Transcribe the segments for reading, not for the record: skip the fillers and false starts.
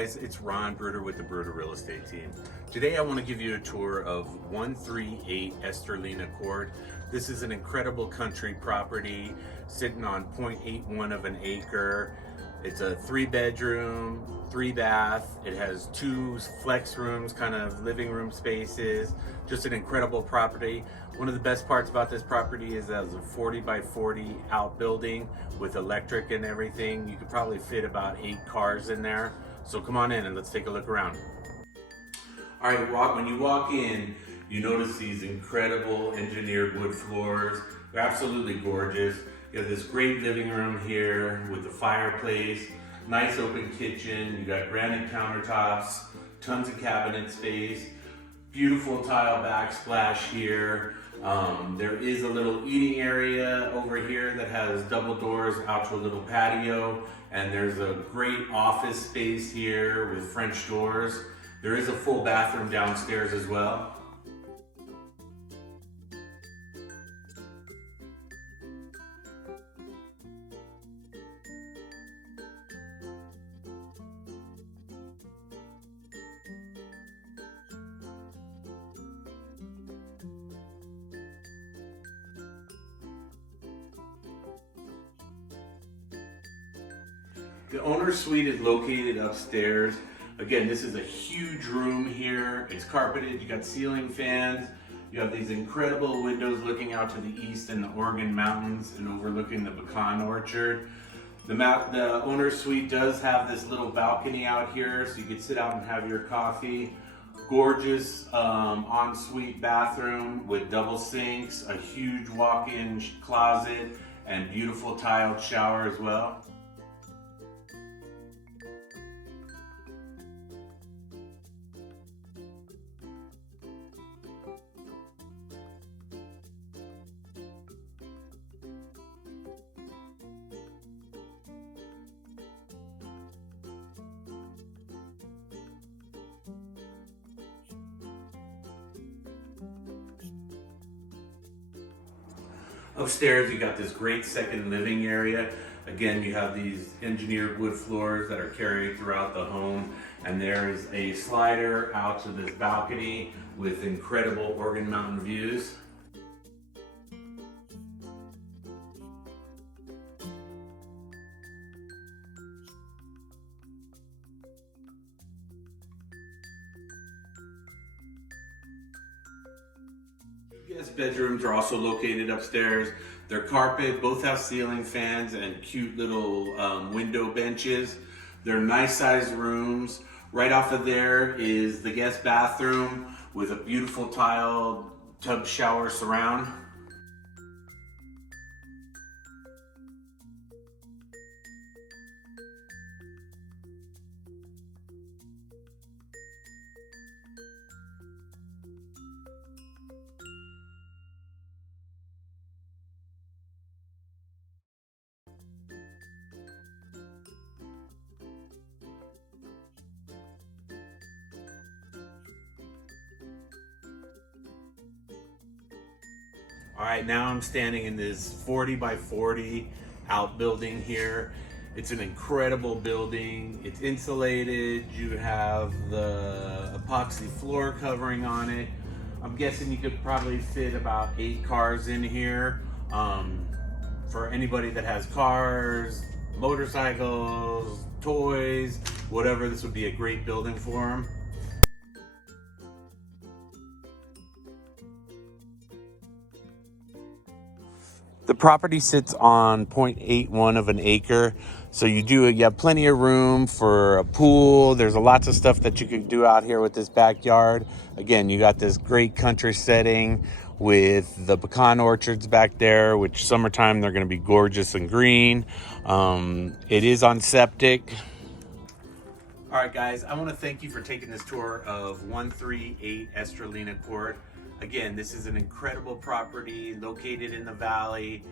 guys, it's Ron Bruder with the Bruder Real Estate Team. Today I want to give you a tour of 138 Esterlina Court. This is an incredible country property sitting on 0.81 of an acre. It's a 3-bedroom, 3-bath. It has 2 flex rooms, kind of living room spaces. Just an incredible property. One of the best parts about this property is that it's a 40 by 40 outbuilding with electric and everything. You could probably fit about 8 cars in there. So come on in and let's take a look around. All right, when you walk in, you notice these incredible engineered wood floors. They're absolutely gorgeous. You have this great living room here with the fireplace, nice open kitchen. You got granite countertops, tons of cabinet space, beautiful tile backsplash here. There is a little eating area over here that has double doors out to a little patio, and there's a great office space here with French doors. There is a full bathroom downstairs as well. The owner's suite is located upstairs. Again, this is a huge room here. It's carpeted, you got ceiling fans. You have these incredible windows looking out to the east and the Oregon Mountains and overlooking the pecan orchard. The owner's suite does have this little balcony out here, so you could sit out and have your coffee. Gorgeous ensuite bathroom with double sinks, a huge walk-in closet, and beautiful tiled shower as well. Upstairs, you got this great second living area. Again, you have these engineered wood floors that are carried throughout the home, and there is a slider out to this balcony with incredible Oregon Mountain views. Guest bedrooms are also located upstairs. They're carpet, both have ceiling fans and cute little window benches. They're nice sized rooms. Right off of there is the guest bathroom with a beautiful tiled tub shower surround. All right, now I'm standing in this 40 by 40 outbuilding here. It's an incredible building. It's insulated. You have the epoxy floor covering on it. I'm guessing you could probably fit about 8 cars in here. For anybody that has cars, motorcycles, toys, whatever, this would be a great building for them. The property sits on 0.81 of an acre, so you have plenty of room for a pool. There's lots of stuff that you could do out here with this backyard. Again, you got this great country setting with the pecan orchards back there, which summertime they're going to be gorgeous and green. It is on septic. All right, guys, I want to thank you for taking this tour of 138 Esterlina Court. Again, this is an incredible property located in the valley.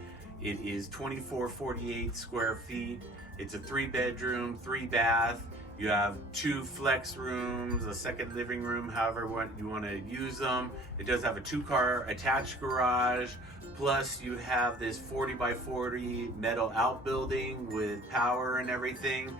It is 2448 square feet. It's a 3-bedroom, 3-bath. You have 2 flex rooms, a second living room, however you want to use them. It does have a 2-car attached garage. Plus you have this 40 by 40 metal outbuilding with power and everything.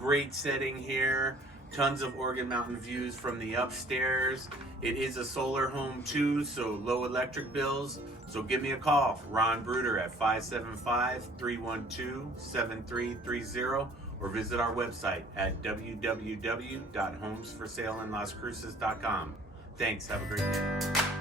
Great setting here. Tons of Organ Mountain views from the upstairs. It is a solar home too, so low electric bills. So give me a call, Ron Bruder, at 575-312-7330, or visit our website at www.homesforsaleandlascruces.com. Thanks, have a great day.